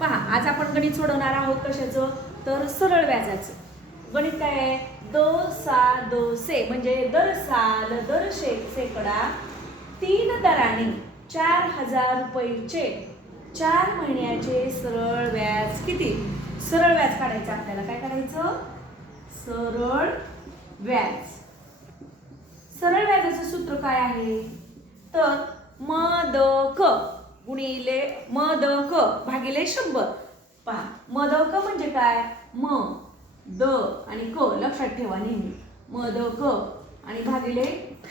पहा, आज आपण गणित सोडवणार आहोत कशाचं, तर सरळ व्याजाचं. गणित काय आहे, दो सा दो से म्हणजे दर साल दर शेकडा 3 दराने 4000 रुपयाचे 4 महिन्याचे सरळ व्याज किती. सरळ व्याज काढायचं आपल्याला. काय काढायचं, सरळ व्याज. सरळ व्याजाचं सूत्र काय आहे, तर म द क गुणिले म द क भागिले 100. पहा, म द क म्हणजे काय, म द आणि क लक्षात ठेवा नेहमी. म द क आणि भागिले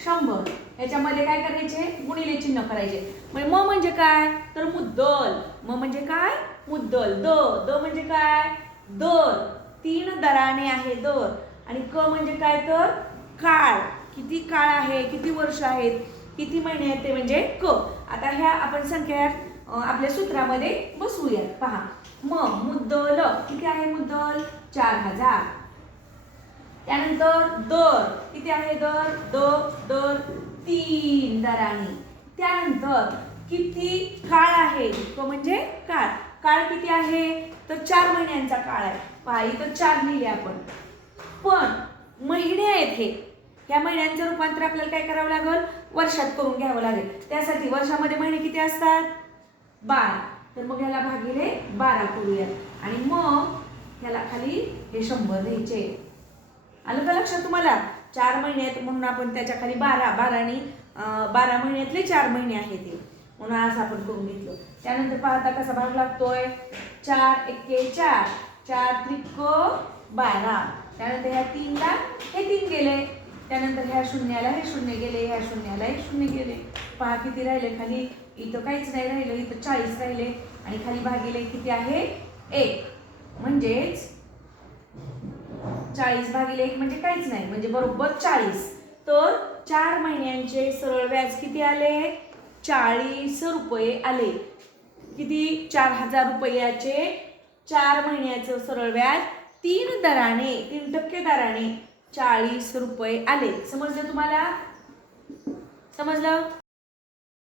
100. याच्यामध्ये काय करायचे, गुणिले चिन्ह करायचे. म्हणजे म म्हणजे काय, तर मुद्दल. म म्हणजे काय, मुद्दल. द द म्हणजे काय, दर. 3 दराने आहे दर. आणि क म्हणजे काय, तर काळ. किती काळ आहे, किती वर्ष आहेत, किती महिने आहेत ते म्हणजे क. आता ह्या आपण संख्या आपल्या सूत्रामध्ये बसवूयात. पहा, मुद्दल किती आहे, मुद्दल 4000. त्यानंतर दर किती आहे, दर 3 दराने. त्यानंतर किती काळ आहे, क म्हणजे काळ. काळ किती आहे, तर 4 महिन्यांचा काळ आहे. पहा, इथं 4 लिहिले आपण, पण महिने आहेत हे. या महिन्यांचं रूपांतर आपल्याला काय करावं लागेल, वर्षात करून घ्यावं लागेल. त्यासाठी वर्षामध्ये महिने किती असतात, 12. तर मग ह्याला भागिले 12 करूयात आणि मग ह्याला खाली हे 100 द्यायचे. आलं का लक्षात तुम्हाला. 4 महिने आहेत म्हणून आपण त्याच्या खाली 12 महिन्यातले 4 महिने आहेत ते, म्हणून असं आपण करून घेतलं. त्यानंतर पाहता कसा भाग लागतोय, 4 एक्के 4, 4 त्रिक 12. त्यानंतर ह्या 3ला हे 3 गेले. त्यानंतर ह्या शून्याला हे 0 गेले, ह्या शून्याला हे 0 गेले. पहा किती राहिले खाली, इथं काहीच नाही राहिलं, इथं 40 राहिले. आणि खाली भागिले किती आहे, 1. म्हणजेच 40 भागिले 1 म्हणजे काहीच नाही, म्हणजे बरोबर 40. तर 4 महिन्यांचे सरळ व्याज किती आले, 40 रुपये आले. किती, 4000 रुपयाचे 4 महिन्याचं सरळ व्याज 3 दराने, 3% दराने 40 रुपये आले. समजलं तुम्हाला, समजलं.